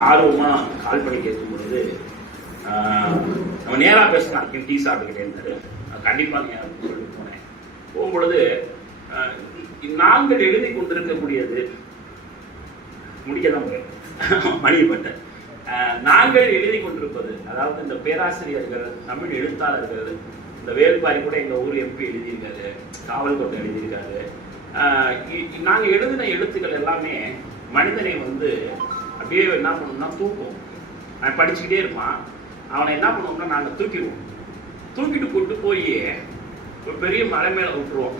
ஆர்வமா கால் பண்ணி கேட்கும் பொழுது ஆஹ், நம்ம நேரா பேசலாம். டீ சாப்பிட்டுக்கிட்டே இருந்தாரு. கண்டிப்பா நேரம் போனேன் போகும்பொழுது ஆஹ், நாங்கள் எழுதி கொண்டிருக்கக்கூடியது முடிக்க தான் மணிப்பட்ட நாங்கள் எழுதி கொண்டிருப்பது அதாவது இந்த பேராசிரியர்கள் தமிழ் எழுத்தாளர்கள் இந்த வேல்பாரி கூட எங்க ஊர் எம்பி எழுதியிருக்காரு காவல்கோட்டை எழுதியிருக்காரு. நாங்கள் எழுதின எழுத்துக்கள் எல்லாமே மனிதனை வந்து அப்படியே என்ன பண்ணணும்னா தூக்கும் அவன் படிச்சுக்கிட்டே இருப்பான். அவனை என்ன பண்ணுவோம்னா நாங்கள் தூக்கிடுவோம். தூக்கிட்டு கூட்டு போய் ஒரு பெரிய மலை மேலே விட்டுருவோம்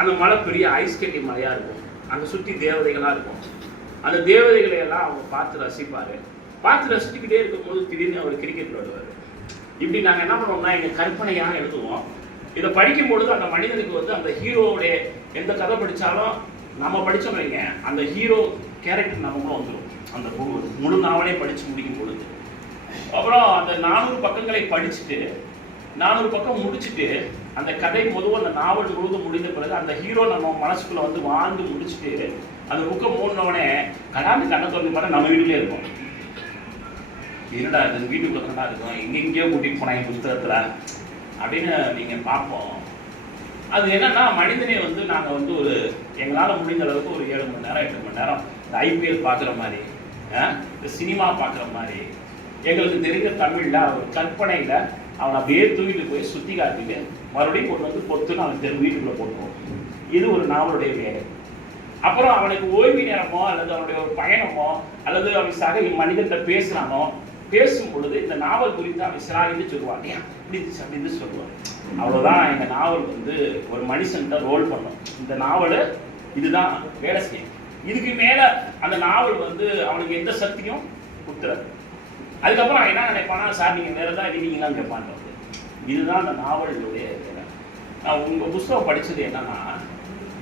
அந்த மலை பெரிய ஐஸ் கட்டி மலையாக இருக்கும். அங்கே சுற்றி தேவதைகளாக இருக்கும். அந்த தேவதைகளை எல்லாம் அவங்க பார்த்து ரசிப்பார். பார்த்து ரசிச்சுக்கிட்டே இருக்கும்போது திடீர்னு அவர் கிரிக்கெட் விளையாடுவார். இப்படி நாங்கள் என்ன பண்ணுவோம்னா எங்கள் கற்பனையாக எழுதுவோம். இதை படிக்கும் பொழுது அந்த மனிதனுக்கு வந்து அந்த ஹீரோவுடைய எந்த கதை படித்தாலும் நம்ம படித்தோம் வைங்க அந்த ஹீரோ கேரக்டர் நமக்குள்ள வந்துடும் அந்த முழு- முழு நாவலே படித்து முடிக்கும் பொழுது. அப்புறம் அந்த நானூறு பக்கங்களை படிச்சுட்டு நானூறு பக்கம் முடிச்சுட்டு அந்த கதை முழுவதும் அந்த நாவல் முழுவதும் முடிந்த பிறகு அந்த ஹீரோ நம்ம மனசுக்குள்ள வந்து வாழ்ந்து முடிச்சுட்டு அந்த புக்கை மூடினவனே கடாந்து கண்ணை திறந்து பார்த்தா நம்ம வீட்டிலே இருப்போம். என்னடா இது வீட்டுக்குள்ள தானடா இருக்கும்? எங்கெங்கேயோ கூட்டிட்டு போனாங்க புஸ்தகத்துல அப்படின்னு நீங்க பார்ப்போம். அது என்னன்னா மனிதனை வந்து நாங்கள் வந்து ஒரு எங்களால் முடிந்த அளவுக்கு ஒரு ஏழு மணி நேரம் எட்டு மணி நேரம் இந்த ஐபிஎல் பார்க்குற மாதிரி. இந்த சினிமா பார்க்குற மாதிரி. எங்களுக்கு தெரிஞ்ச தமிழில் அவர் கற்பனையில் அவனை அப்படியே தூக்கிட்டு போய் சுற்றி காட்டிட்டு மறுபடியும் கொண்டு வந்து பொத்துன்னு அவன் தெரு வீட்டுக்குள்ளே போட்டுருவோம் இது ஒரு நாவலுடைய வேலை. அப்புறம் அவனுக்கு ஓய்வு நேரமோ அல்லது அவனுடைய ஒரு பயணமோ அல்லது அவன் சக மனிதன்கிட்ட பேசுகிறானோ பேசும் பொழுது இந்த நாவல் குறித்து அவன் சிலாகிட்டு சொல்லுவான். இல்லையா அப்படின்னு அப்படின்னு சொல்லுவான் அவ்வளோதான் இந்த நாவல் வந்து ஒரு மனுஷன்கிட்ட ரோல் பண்ணும். இந்த நாவல் இதுதான் வேலை செய்யும். இதுக்கு மேல அந்த நாவல் வந்து அவனுக்கு எந்த சக்தியும் கொடுத்துறாது அதுக்கப்புறம் என்ன நினைப்பானா சார் நீங்க வேற தான் எழுதிங்களான்னு கேட்பான் இதுதான் அந்த நாவலுடைய நான் உங்க புஸ்தகம் படிச்சது என்னன்னா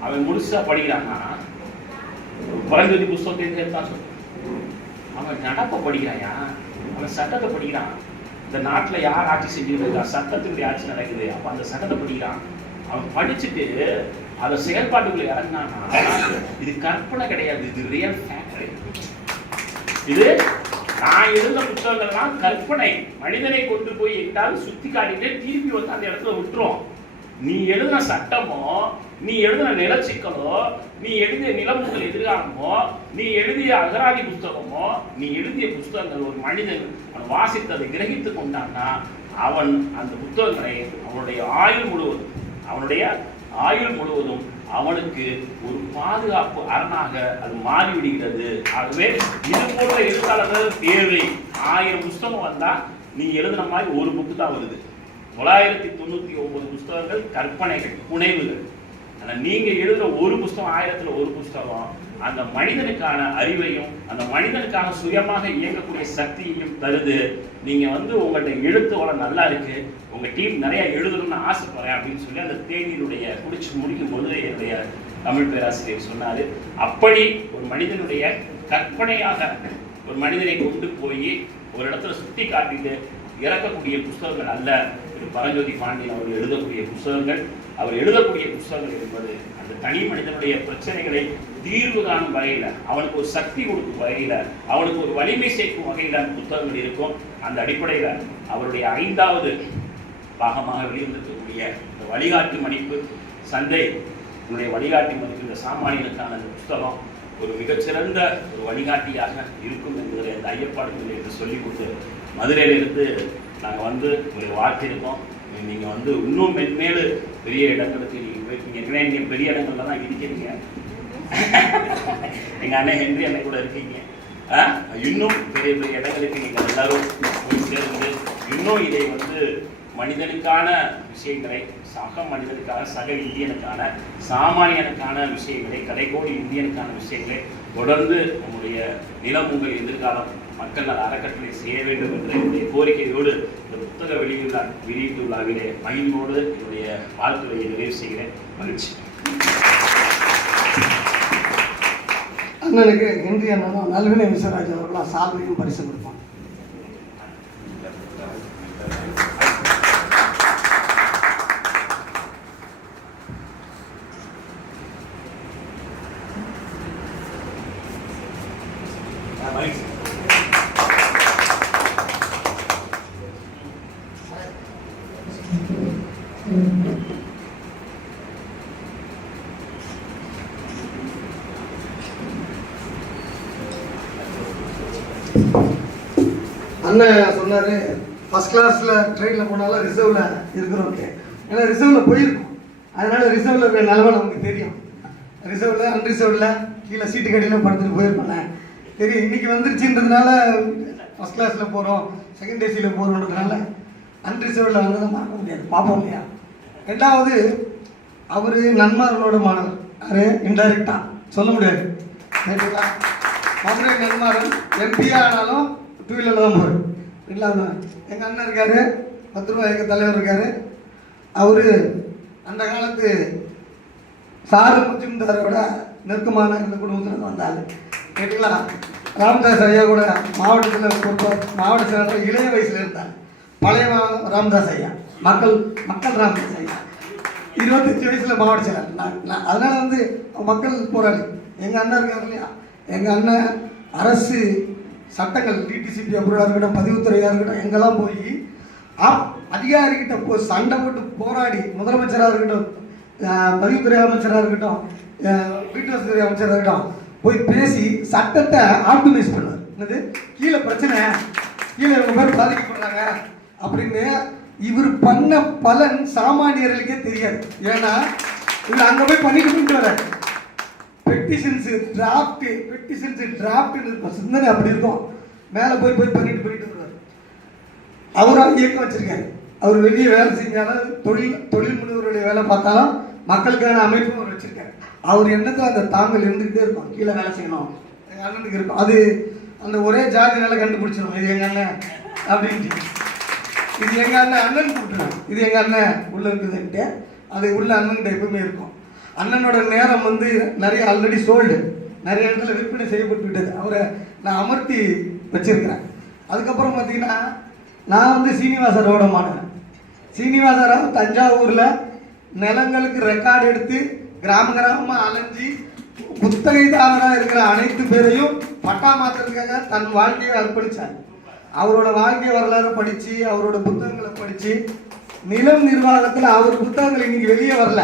அவன் முழுசா படிக்கிறான்னா பரஞ்சோதி புஸ்தகத்தை தான் சொல்றேன் அவன் நடப்பை படிக்கிறாயா? அவன் சட்டத்தை படிக்கிறான். இந்த நாட்டில் யார் ஆட்சி செஞ்சுட்டு இருக்கா சட்டத்தினுடைய ஆட்சி நடக்குது. அப்ப அந்த சட்டத்தை படிக்கிறான். அவன் படிச்சுட்டு அதை செயல்பாட்டுக்குள்ள இறங்கினான்னா இது கற்பனை கிடையாது இது ரியல் ஃபேக்ட் இது நான் எழுந்த புத்தகங்கள்லாம் கற்பனை. மனிதனை கொண்டு போய் எட்டாவது சுத்தி காட்டிட்டு திருப்பி வந்து அந்த இடத்துல விட்டுரும். நீ எழுதின சட்டமோ நீ எழுதின நிலச்சிக்கலோ நீ எழுதிய நிலமுகள் எதிர்காலமோ நீ எழுதிய அகராதி புஸ்தகமோ நீ எழுதிய புஸ்தகங்கள் ஒரு மனிதன் அவன் வாசித்ததை கிரகித்து கொண்டான்னா அவன் அந்த புத்தகங்களை அவனுடைய ஆயுள் முழுவதும் அவனுடைய ஆயுள் முழுவதும் அவனுக்கு ஒரு பாதுகாப்பு அரணாக அது மாறிவிடுகிறது. ஆகவே இது போன்ற எழுத்தாளர்கள் தேவை. ஆயிரம் புஸ்தகம் வந்தா நீ எழுதுன மாதிரி ஒரு புக்கு தான் வருது. தொள்ளாயிரத்தி தொண்ணூத்தி ஒன்பது புஸ்தகங்கள் கற்பனைகள் புனைவுகள். ஆனால் நீங்கள் எழுதுற ஒரு புஸ்தகம் ஆயிரத்தில் ஒரு புஸ்தகம் அந்த மனிதனுக்கான அறிவையும் அந்த மனிதனுக்கான சுயமாக இயங்கக்கூடிய சக்தியையும் தருது. நீங்கள் வந்து உங்கள்கிட்ட எழுத்து வளம் நல்லா இருக்கு. உங்கள் டீம் நிறையா எழுதணும்னு ஆசைப்படுறேன் அப்படின்னு சொல்லி அந்த தேநீருடைய குடிச்சு முடிக்கும் போது என்னுடைய தமிழ் பேராசிரியர் சொன்னார். அப்படி ஒரு மனிதனுடைய கற்பனையாக ஒரு மனிதனை கொண்டு போய் ஒரு இடத்துல சுற்றி காட்டிட்டு இறக்கக்கூடிய புஸ்தகங்கள் அல்ல. பரஞ்சோதி பாண்டியன் அவர்கள் எழுதக்கூடிய புஸ்தகங்கள். அவர் எழுதக்கூடிய புஸ்தகங்கள் என்பது அந்த தனி மனிதனுடைய பிரச்சனைகளை தீர்வு காணும் வகையில அவனுக்கு ஒரு சக்தி கொடுக்கும் வகையில அவனுக்கு ஒரு வலிமை சேர்க்கும் வகையில புத்தகங்கள் இருக்கும். அந்த அடிப்படையில அவருடைய ஐந்தாவது பாகமாக வெளிவந்திருக்கக்கூடிய இந்த வழிகாட்டு மதிப்பு சந்தை உன்னுடைய வழிகாட்டி மதிப்பு இந்த சாமானியனுக்கான அந்த புஸ்தகம் ஒரு மிகச்சிறந்த ஒரு வழிகாட்டியாக இருக்கும் என்பதில் இந்த ஐயப்பாடுகள் என்று சொல்லி கொடுத்து மதுரையிலிருந்து நாங்கள் வந்து ஒரு வாழ்த்திருக்கோம் நீங்கள் வந்து இன்னும் மென்மேல் பெரிய இடங்களுக்கு நீங்கள் போயிருக்கீங்க. ஏற்கனவே நீங்கள் பெரிய இடங்கள்ல தான் இருக்கிறீங்க எங்கள் அண்ணன் ஹென்றி அண்ணன் கூட இருக்கீங்க. ஆ? இன்னும் பெரிய பெரிய இடங்களுக்கு நீங்கள் எல்லாரும் போய் சேர்ந்து இன்னும் இதை வந்து மனிதனுக்கான விஷயங்களை சக மனிதனுக்கான சக இந்தியனுக்கான சாமானியனுக்கான விஷயங்களை கடைக்கோடி இந்தியனுக்கான விஷயங்களை தொடர்ந்து நம்முடைய நிலம் உங்கள் எதிர்காலம் மக்கள் நல அறக்கட்டளை செய்ய வேண்டும் என்ற என்னுடைய கோரிக்கையோடு இந்த புத்தக வெளியுள்ள வெளியீட்டு விழாவிலே மகிழ்வோடு என்னுடைய வாழ்த்துறையை நிறைவு செய்கிறேன். மகிழ்ச்சி. அண்ணனுக்கு ஹென்றி நல்வினை விஸ்வராஜ் அவர்களும் சால்வையும் பரிசு கொடுப்பான் அண்ணன் சொன்னார் ஃபர்ஸ்ட் கிளாஸில் ட்ரெயினில் போனாலும் ரிசர்வில் இருக்கிறோம் ஏன்னா ரிசர்வில் போயிருக்கோம். அதனால ரிசர்வில் இருக்கிற நிலமை நமக்கு தெரியும். ரிசர்வில் அன்ரிசர்வில் கீழே சீட்டு கடையில் படுத்துட்டு போயிருப்பேன் தெரியும் இன்னைக்கு வந்துருச்சுன்றதுனால ஃபர்ஸ்ட் கிளாஸில் போகிறோம் செகண்ட் ஏசியில் போகிறோன்றதுனால அன்ரிசர்வில் வந்து மறக்க முடியாது. பார்ப்போம் இல்லையா? ரெண்டாவது அவர் நன்மார்களோட மாணவர். யாரு? இன்டைரக்டாக சொல்ல முடியாது. ரைட்டுங்களா மதுரை நன்மாரன் எம்பியா ஆனாலும் டூ வீலரில் தான் போகிறார் ரெண்டாவது எங்கள் அண்ணன் இருக்கார் பத்து ரூபா எங்கள் தலைவர் இருக்கார். அவர் அந்த காலத்து சாரு முச்சிந்தாரோட நெருக்கமான இந்த குடும்பத்தில் வந்தார். கேட்டுங்களா ராமதாஸ் ஐயா கூட மாவட்டத்தில் மாவட்ட செயலாளர் இளைய வயசில் இருந்தார். பழைய ராம்தாஸ் ராமதாஸ் ஐயா மக்கள் மக்கள் ராமதாஸ் ஐயா இருபத்தஞ்சு வயசில் மாவட்ட செயலர் நான் அதனால் வந்து மக்கள் போராளி. எங்கள் அண்ணன் இருக்காரு இல்லையா? எங்கள் அண்ணன் அரசு சட்டங்கள் டிடிசிபி அப்ரூவலாக இருக்கட்டும் பதிவுத்துறையாக இருக்கட்டும் எங்கெல்லாம் போய் ஆப் அதிகாரிகிட்ட போ சண்டை போட்டு போராடி முதலமைச்சராக இருக்கட்டும் பதிவுத்துறை அமைச்சராக இருக்கட்டும் அஹ், வீட்டு வசதித்துறை அமைச்சராக இருக்கட்டும் போய் பேசி சட்டத்தை ஆப்டிமைஸ் பண்ணுவார். என்னது? கீழே பிரச்சனை. கீழே இவங்க பேர் பாதிக்கப்படுறாங்க. அப்படின்னு இவர் பண்ண பலன் சாமானியர்களுக்கே தெரியாது. ஏன்னா இவர் அங்கே போய் பண்ணிட்டு பண்ணிட்டு வர்றாரு. பெட்டிஷன்ஸ் டிராஃப்ட் பெட்டிஷன்ஸ் டிராஃப்ட்னு இருக்கும். சிந்தனை அப்படி இருக்கும். மேலே போய் போய் பண்ணிட்டு போயிட்டு வருவார் அவராக இயக்கம் வச்சிருக்காரு. அவர் வெளியே வேலை செஞ்சாலும் தொழில் தொழில் முனைவருடைய வேலை பார்த்தாலும் மக்களுக்கான அமைப்பும் அவர் வச்சிருக்காரு. அவர் எண்ணத்துல அந்த தாங்கல் இருந்துகிட்டே இருக்கும். கீழே வேலை செய்யணும். எங்கள் அண்ணனுக்கு இருக்கும் அது அந்த ஒரே ஜாதினால கண்டுபிடிச்சிடும் இது எங்கள் அண்ணன் அப்படின்ட்டு. இது எங்கள் அண்ணன் அண்ணன் கூப்பிட்டுருவேன் இது எங்க அண்ணன் உள்ளே இருக்குதுன்ட்டு. அது உள்ள அண்ணன்கிட்ட எப்பவுமே இருக்கும். அண்ணனோட நேரம் வந்து நிறைய ஆல்ரெடி சோல்டு நிறைய இடத்துல விற்பனை செய்யப்பட்டு விட்டது. அவரை நான் அமர்த்தி வச்சிருக்கிறேன். அதுக்கப்புறம் பார்த்தீங்கன்னா நான் வந்து சீனிவாசரோட மாணவன் சீனிவாசராவ் தஞ்சாவூரில் நிலங்களுக்கு ரெக்கார்டு எடுத்து கிராம கிராமமாக அலைஞ்சி குத்தகைதாரராக இருக்கிற அனைத்து பேரையும் பட்டா மாத்துறதுக்காக தன் வாழ்க்கையை அர்ப்பணிச்சார். அவரோட வாழ்க்கை வரலாறு படிச்சு அவரோட புத்தகங்களை படிச்சு நிலம் நிர்வாகத்தில் அவர் புத்தகங்கள் இன்னைக்கு வெளியே வரல.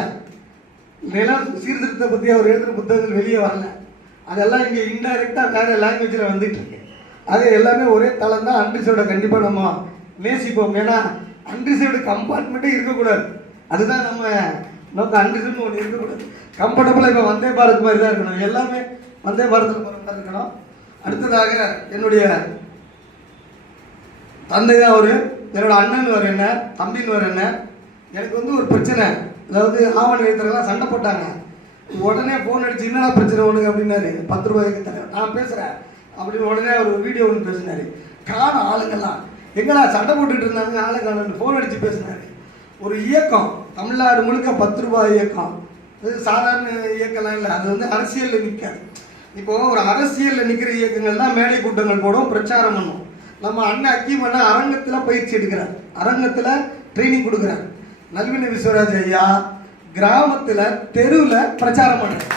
நிலம் சீர்திருத்தத்தை பற்றி அவர் எழுதுகிற புத்தகங்கள் வெளியே வரல. அதெல்லாம் இங்கே இன்டைரக்டாக வேற லாங்குவேஜில் வந்துட்டு இருக்கு. அது எல்லாமே ஒரே தளம் தான். அன்ரிசர்வ்ட கண்டிப்பாக நம்ம நேசிப்போம். ஏன்னா அன்ரிசர்வ்டு கம்பார்ட்மெண்ட்டே இருக்கக்கூடாது. அதுதான் நம்ம நமக்கு அன்ரிசர்வ்னு ஒன்று இருக்கக்கூடாது. கம்ஃபர்டபுளாக இப்போ வந்தே பாரத் மாதிரி தான் இருக்கணும். எல்லாமே வந்தே பாரத்தில் போகிற மாதிரி இருக்கணும். அடுத்ததாக என்னுடைய தந்தை அவர் என்னோட அண்ணன் வர என்ன தம்பின்னு வர என்ன எனக்கு வந்து ஒரு பிரச்சனை. அதாவது ஆவண எழுத்துறதுலாம் சண்டை போட்டாங்க. உடனே ஃபோன் அடிச்சு என்னடா பிரச்சனை உனக்கு? அப்படின்னாரு. பத்து ரூபாய்க்கு தரேன் நான் பேசுகிறேன் அப்படின்னு உடனே அவர் வீடியோ ஒன்று பேசினாரு. காணும் ஆளுங்கெல்லாம் எங்கடா சண்டை போட்டுட்டு இருந்தாங்க? ஆளு காணும் ஃபோன் அடித்து பேசினாரு. ஒரு இயக்கம். தமிழ்நாடு முழுக்க பத்து ரூபாய் இயக்கம். இது சாதாரண இயக்கம்லாம் இல்லை. அது வந்து அரசியலில் நிற்காது இப்போது ஒரு அரசியலில் நிற்கிற இயக்கங்கள் தான் மேடை கூட்டங்கள் போடும் பிரச்சாரம் பண்ணும். நம்ம அண்ணன் அக்கீமண்ணா அரங்கத்தில் பயிற்சி எடுக்கிறார். அரங்கத்தில் ட்ரைனிங் கொடுக்குறார். நல்வின விஸ்வராஜ் ஐயா கிராமத்தில் தெருவில் பிரச்சாரம் பண்ணுறார்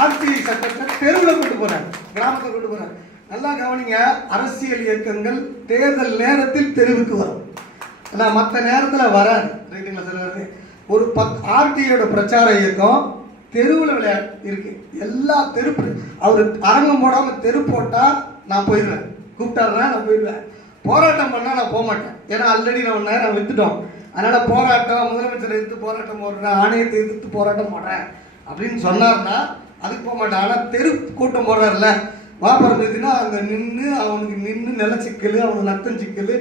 ஆர்டிஐ சட்டத்தை தெருவில் கொண்டு போகிறார் கிராமத்தை கொண்டு போகிறேன் நல்லா கவனிங்க அரசியல் இயக்கங்கள் தேர்தல் நேரத்தில் தெருவுக்கு வரும். ஆனால் மற்ற நேரத்தில் வராது. ரைட்டுங்களா சார் ஒரு பத் ஆர்டிஐயோட பிரச்சார இயக்கம் தெருவில் விளையாட்டு இருக்கு. எல்லா தெருப்பு அவர் அரங்கம் போடாமல் தெரு போட்டால் நான் போயிடுவேன். கூப்பிட்டாருன்னா நான் போயிடுவேன். போராட்டம் பண்ணால் நான் போக மாட்டேன். ஏன்னா ஆல்ரெடி நம்ம நேரம் வித்துட்டோம் அதனால் போராட்டம் முதலமைச்சரை எதிர்த்து போராட்டம் போடுறேன் ஆணையத்தை எதிர்த்து போராட்டம் போடுறேன் அப்படின்னு சொன்னார்னா அதுக்கு போக மாட்டேன். ஆனால் தெரு கூட்டம் போடுறாருல வாப்பரம் எதுனா அங்கே நின்று அவனுக்கு நின்று நில சிக்கல் அவனுக்கு நத்தம் சிக்கல்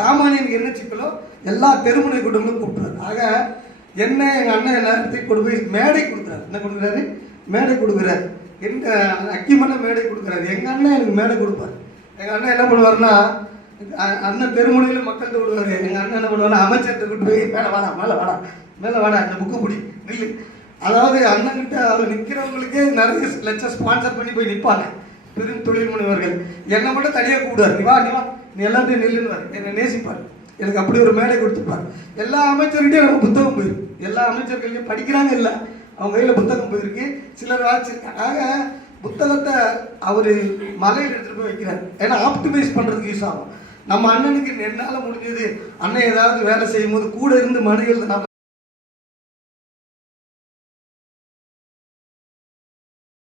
சாமானியனுக்கு என்ன சிக்கலோ எல்லா தெருமுனை கூட்டங்களும் கூப்பிட்றாரு ஆக என்ன எங்கள் அண்ணன் எல்லாத்தையும் கொண்டு போய் மேடை கொடுக்குறாரு. என்ன கொடுக்குறாரு? மேடை கொடுக்குறாரு. எங்கள் அக்கிமன மேடை கொடுக்குறாரு. எங்கள் அண்ணன் எனக்கு மேடை கொடுப்பாரு. எங்கள் அண்ணன் என்ன பண்ணுவாருன்னா அண்ணன் தெருமுனையில் மக்கள் விடுவார். எங்கள் அண்ணன் என்ன பண்ணுவாரு அமைச்சர்கிட்ட கூட்டு போய் மேலே வாடா மேலே வாடா மேலே வாடா இந்த புக்கு பிடி நில்லு. அதாவது அண்ணன்கிட்ட அவர் நிற்கிறவங்களுக்கே நிறைய லட்சம் ஸ்பான்சர் பண்ணி போய் நிற்பாங்க பெரும் தொழில் முனைவர்கள். என்னை மட்டும் தனியாக கூப்பிடுவார். நீ வா நீ வா. நீ எல்லாத்தையும் நில்லுன்னு என்னை நேசிப்பார். எனக்கு அப்படி ஒரு மேடை கொடுத்துருப்பார். எல்லா அமைச்சர்கிட்டையும் நம்ம புத்தகம் போயிருக்கு. எல்லா அமைச்சர்கள்லையும் படிக்கிறாங்க இல்லை. அவங்க கையில் புத்தகம் போயிருக்கு. சிலர் வாசிச்சிருக்காங்க ஆக புத்தகத்தை அவர் மலையில் எடுத்துகிட்டு போய் வைக்கிறார். ஏன்னா ஆப்டிமைஸ் பண்ணுறதுக்கு யூஸ் ஆகும். நம்ம அண்ணனுக்கு என்னால் முடிஞ்சது. அண்ணன் ஏதாவது வேலை செய்யும் போது கூட இருந்து மனு நம்ம